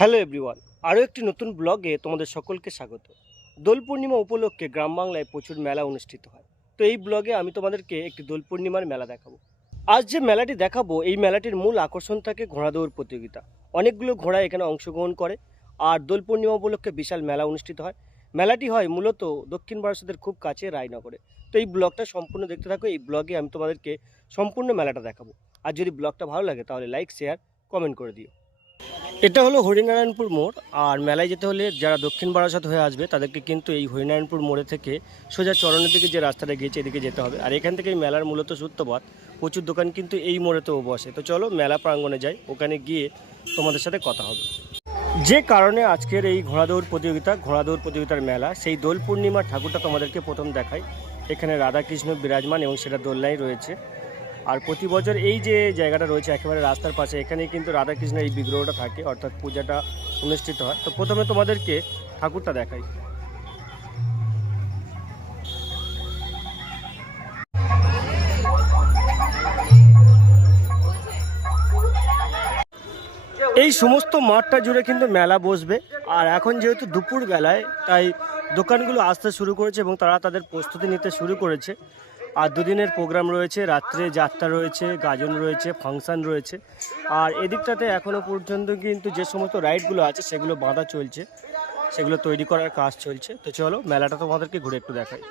Hello everyone, আরও একটি নতুন ব্লগে তোমাদের সকলকে স্বাগত। দোল পূর্ণিমা উপলক্ষে গ্রাম বাংলায় প্রচুর মেলা অনুষ্ঠিত হয়। তো এই ব্লগে আমি তোমাদেরকে একটি দোল পূর্ণিমার মেলা দেখাবো। আজ যে মেলাটি দেখাবো, এই মেলাটির মূল আকর্ষণ থাকে ঘোড়া দৌড় প্রতিযোগিতা। অনেকগুলো ঘোড়া এখানে অংশগ্রহণ করে আর দোল পূর্ণিমা উপলক্ষে বিশাল মেলা অনুষ্ঠিত হয়। মেলাটি হয় মূলত দক্ষিণ ভারতের খুব কাছে রায়নগরে। তো এই ব্লগটা সম্পূর্ণ দেখতে থাকো, এই ব্লগে আমি তোমাদেরকে সম্পূর্ণ মেলাটা দেখাবো। আর যদি ব্লগটা ভালো লাগে তাহলে লাইক, শেয়ার, কমেন্ট করে দিও। এটা হলো হরিনারায়ণপুর মোড়, আর মেলায় যেতে হলে যারা দক্ষিণ বারাসাত হয়ে আসবে তাদেরকে কিন্তু এই হরিনারায়ণপুর মোড়ে থেকে সোজা চরণের দিকে যে রাস্তাটা গিয়েছে এদিকে যেতে হবে। আর এখান থেকে মেলার মূলত সূত্রপাত, প্রচুর দোকান কিন্তু এই মোড়েতেও বসে। তো চলো মেলা প্রাঙ্গণে যাই, ওখানে গিয়ে তোমাদের সাথে কথা হবে। যে কারণে আজকের এই ঘোড়া দৌড় প্রতিযোগিতা ঘোড়া দৌড় প্রতিযোগিতার মেলা, সেই দোল পূর্ণিমার ঠাকুরটা তোমাদেরকে প্রথম দেখাই। এখানে রাধাকৃষ্ণ বিরাজমান এবং সেটা দোলনাই রয়েছে। আর প্রতি বছর এই যে জায়গাটা রয়েছে, একেবারে রাস্তার পাশে, এখানেই কিন্তু রাধাকৃষ্ণের এই বিগ্রহটা থাকে, অর্থাৎ পূজাটা অনুষ্ঠিত হয়। তো প্রথমে তোমাদেরকে ঠাকুরটা দেখাই। এই সমস্ত মাঠটা জুড়ে কিন্তু মেলা বসবে। আর এখন যেহেতু দুপুর বেলায় তাই দোকানগুলো আসতে শুরু করেছে এবং তারা তাদের প্রস্তুতি নিতে শুরু করেছে। আর দুদিনের প্রোগ্রাম রয়েছে, রাত্রে যাত্রা রয়েছে, গাজন রয়েছে, ফাংশন রয়েছে। আর এদিকটাতে এখনও পর্যন্ত কিন্তু যে সমস্ত রাইডগুলো আছে, সেগুলো বাঁধা চলছে। সেগুলো তৈরি করার কাজ চলছে। তো চলো, মেলাটা তোমাদেরকে ঘুরে একটু দেখাই।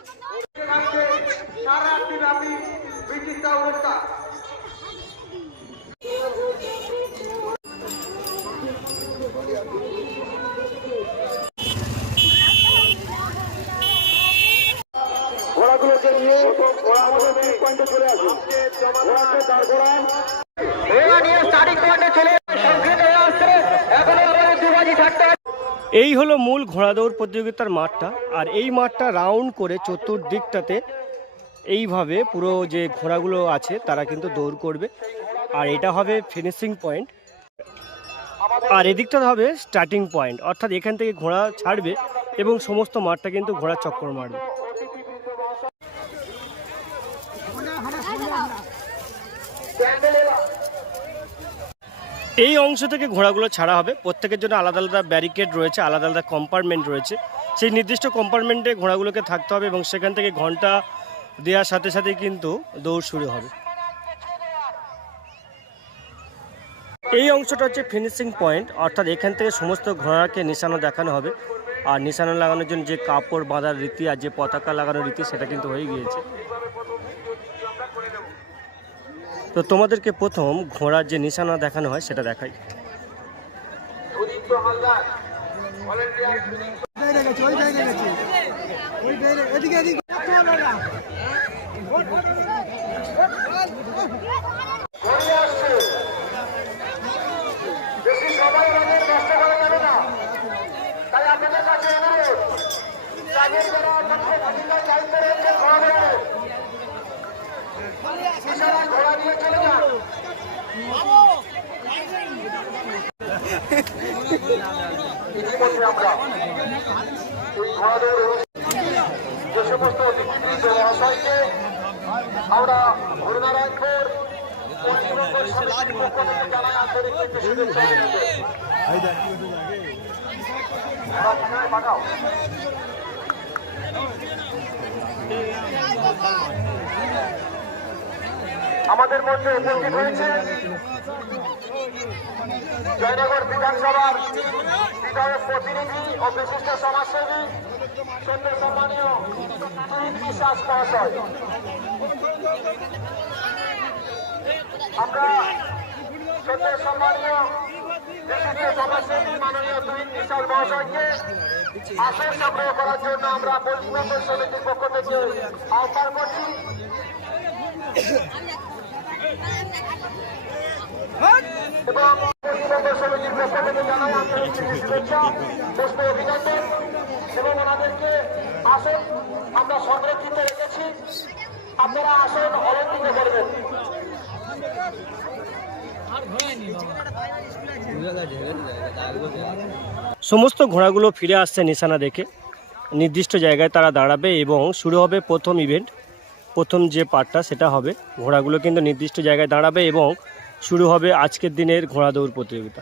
ঘোড়াগুলোকে নিয়ে ঘোড়া আমাদের মেন পয়েন্টে চলে আসুন ঘোড়াকে দাঁড় করান ঘোড়া নিয়ে স্টার্টিং পয়েন্টে চলে সংখ্যা হয়ে আসছে এখনও আমাদের দুবাজি থাকতে এই হলো মূল ঘোড়া দৌড় প্রতিযোগিতার মাঠটা, আর এই মাঠটা রাউন্ড করে চতুর্দিকটাতে এইভাবে পুরো যে ঘোড়াগুলো আছে তারা কিন্তু দৌড় করবে। আর এটা হবে ফিনিশিং পয়েন্ট আর এদিকটা হবে স্টার্টিং পয়েন্ট অর্থাৎ এখান থেকে ঘোড়া ছাড়বে এবং সমস্ত মাঠটা কিন্তু ঘোড়া চক্কর মারবে। এই অংশ থেকে ঘোড়াগুলো ছাড়া হবে। প্রত্যেকের জন্য আলাদা আলাদা ব্যারিকেড রয়েছে, আলাদা আলাদা কম্পার্টমেন্ট রয়েছে। সেই নির্দিষ্ট কম্পার্টমেন্টে ঘোড়াগুলোকে থাকতে হবে এবং সেখান থেকে ঘণ্টা দেওয়ার সাথে সাথে কিন্তু দৌড় শুরু হবে। এই অংশটা হচ্ছে ফিনিশিং পয়েন্ট অর্থাৎ এখান থেকে সমস্ত ঘোড়াকে নিশানা দেখানো হবে। আর নিশানা লাগানোর জন্য যে কাপড় বাঁধার রীতি আর যে পতাকা লাগানোর রীতি, সেটা কিন্তু হয়ে গিয়েছে। তো তোমাদেরকে প্রথম ঘোড়ার যে নিশানা দেখানো হয়, সেটা দেখাই। সবাই করা যাবে না তাই আপনাদের কাছে তাদের যারা আপনাদের অধিকার দায়িত্ব রয়েছে ঘোড়া ধরে শিশারা ঘোড়া নিয়ে চলে যান ইতিমধ্যে আমরা এই ঘোড়া দৌড় অনুষ্ঠানে যে সমস্ত মহাশয়কে আমরা হরিনারায়ণপুর পশ্চিমবঙ্গ আমাদের মধ্যে উপস্থিত হয়েছে জয়নগর বিধানসভার বিধায়ক প্রতিনিধি ও বিশিষ্ট সমাজসেবী সদ্য সম্মানীয় বিশ্বাস মহাশয়। আমরা সদ্য সম্মানীয় বিশিষ্ট সমাজসেবী মাননীয় তুহিন বিশ্বাস মহাশয়কে আসন সংগ্রহ করার জন্য আমরা পশ্চিমবঙ্গ সমিতির পক্ষ থেকে আহ্বান করছি। সমস্ত ঘোড়াগুলো ফিরে আসছে নিশানা দেখে। নির্দিষ্ট জায়গায় তারা দাঁড়াবে এবং শুরু হবে প্রথম ইভেন্ট প্রথম যে পার্টটা সেটা হবে। ঘোড়াগুলো কিন্তু নির্দিষ্ট জায়গায় দাঁড়াবে এবং শুরু হবে আজকের দিনের ঘোড়া দৌড় প্রতিযোগিতা।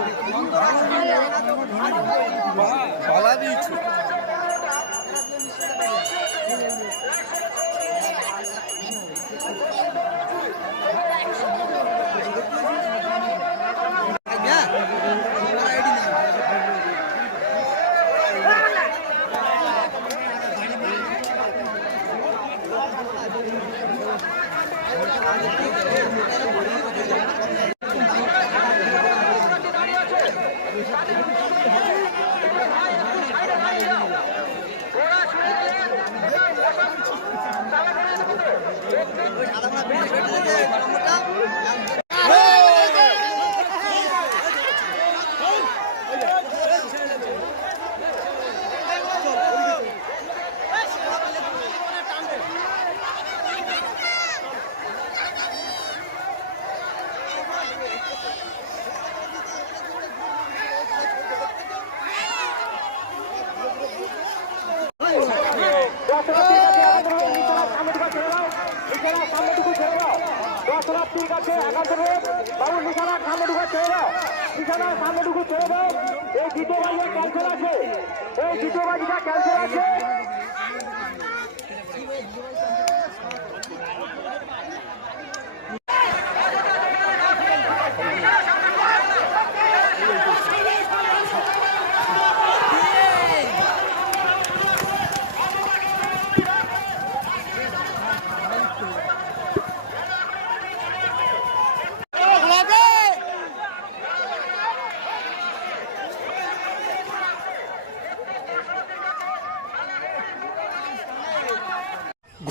দিয়েছে দশরাত্রির কাছে একান্ত বাবু নিশানা সামনে ঢুকে ছেড়ে দাও নিশানা সামনে ঢুকে ছেড়ে দাও এই দ্বিতীয় বাজিটা ক্যান্সেল আছে। এই দ্বিতীয় বাজিটা ক্যান্সেল আছে।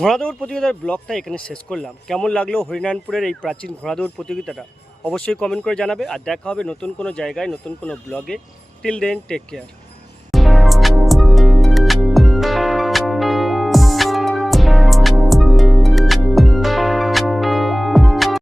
ঘোড়া দৌড় প্রতিযোগিতার ব্লগটা এখানে শেষ করলাম। কেমন লাগল হরিনারায়ণপুরের এই প্রাচীন ঘোড়া দৌড় প্রতিযোগিতাটা? অবশ্যই কমেন্ট করে জানাবে। আর দেখা হবে নতুন কোনো জায়গায়, নতুন কোনো ব্লগে টিল দেন টেক কেয়ার